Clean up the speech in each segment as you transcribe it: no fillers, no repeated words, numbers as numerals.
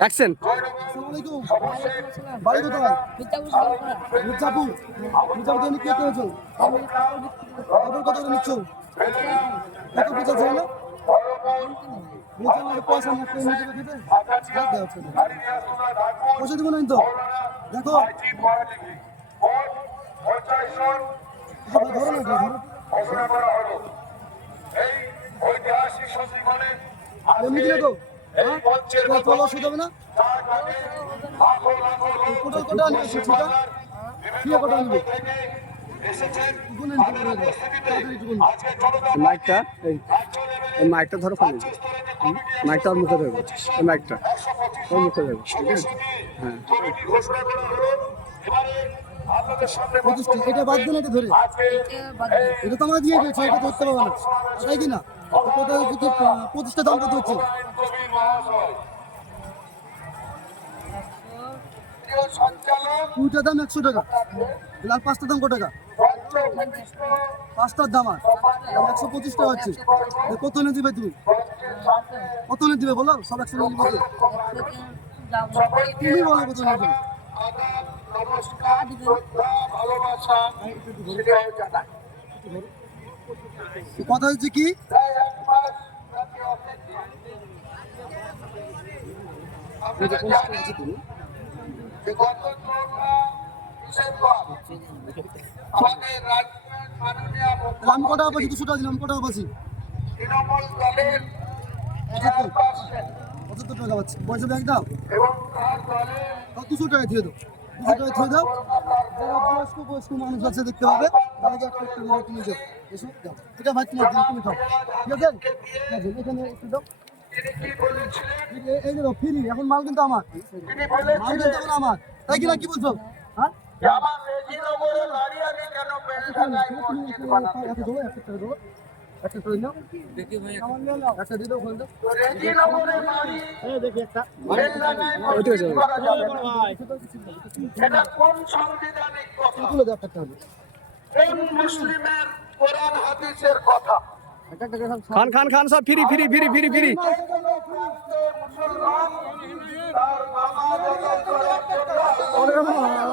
Action. বাড়ি কোথায়? মির্জাপুর। মির্জাপুর থেকে কে করেছো? খবর কত করে নিচ্ছ? কত পিছা ছিল না? নিচে আমাদের পয়সা না করে নিচে খেতে পয়সা দিব না তো। দেখো ধরো না ধরো এমনি দিলে তো চলো অসুবিধা হবে না। কোটা কোটা নিয়েছে সেটা কি কোটা নিবে মাইকটা এই মাইকটা ধরো ফোনে, মাইকটা ওর মুখে ধরবে, এই মাইকটা ওর মুখে ধরবে। হ্যাঁ এটা বাদ দিন, এটা ধরে এটা তো আমরা দিয়ে দিয়েছি, এটা ধরতে পারবো না তাই কি না? কোথায় প্রতিষ্ঠা দাম কত হচ্ছে? দুইটার দাম 100 টাকা, আর পাঁচটার দাম কত টাকা? পাঁচটার দাম আর 125 টাকা হচ্ছে। কত এনে দিবে তুমি? কত এনে দিবে বলো? সব 100 নিয়ে দিবে তুমি বলো কত এনে দিবে? কথা হচ্ছে কি আমি কটা পাচ্ছি? 200 টাকা দিলাম, কটা পাচ্ছি? 75 টাকা পাচ্ছি। পয়সা ব্যাগ দাও, 200 টাকা দিয়ে দাও, 200 টাকা দিয়ে দাও। যারা বয়স্ক বয়স্ক মানুষ আছে দেখতে পাবে, তাদেরকে একটা একটু করে তুমি যাও, এসো দাও। এটা ভাই তোমার দিন, তুমি খাও, ঠিক আছে? এখানে একটু দাও, এই দেখো ফ্রি। এখন মাল কিন্তু আমার, মাল কিন্তু এখন আমার, তাই কি না? কি বলছো? হ্যাঁ একটা করে নাও, একটা দিয়ে দাও, দেখি একটা তুলে দাও, একটা হলো খান খান খান সব free free free free free.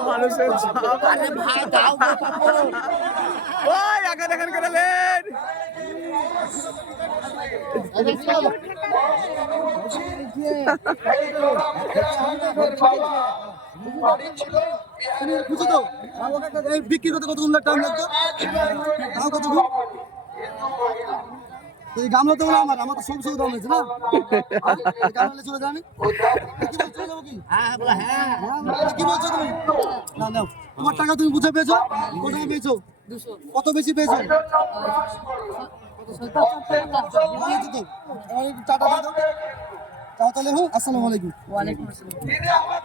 মানুষের ওই আগে দেখেন করে লেন বুঝো তো বিক্রি করতে কত টাইম লাগতো? তাও কত এই গামলা তো আমার, আমার তো সব সব দাম হয়েছে না, গামলা চলে যাবে। কি বলছো তুমি? না নাও, তোমার টাকা তুমি বুঝে পেয়েছো? কত টাকা পেয়েছো? কত বেশি পেয়েছো? টাটা দাও তাহলে। আসসালামু আলাইকুম।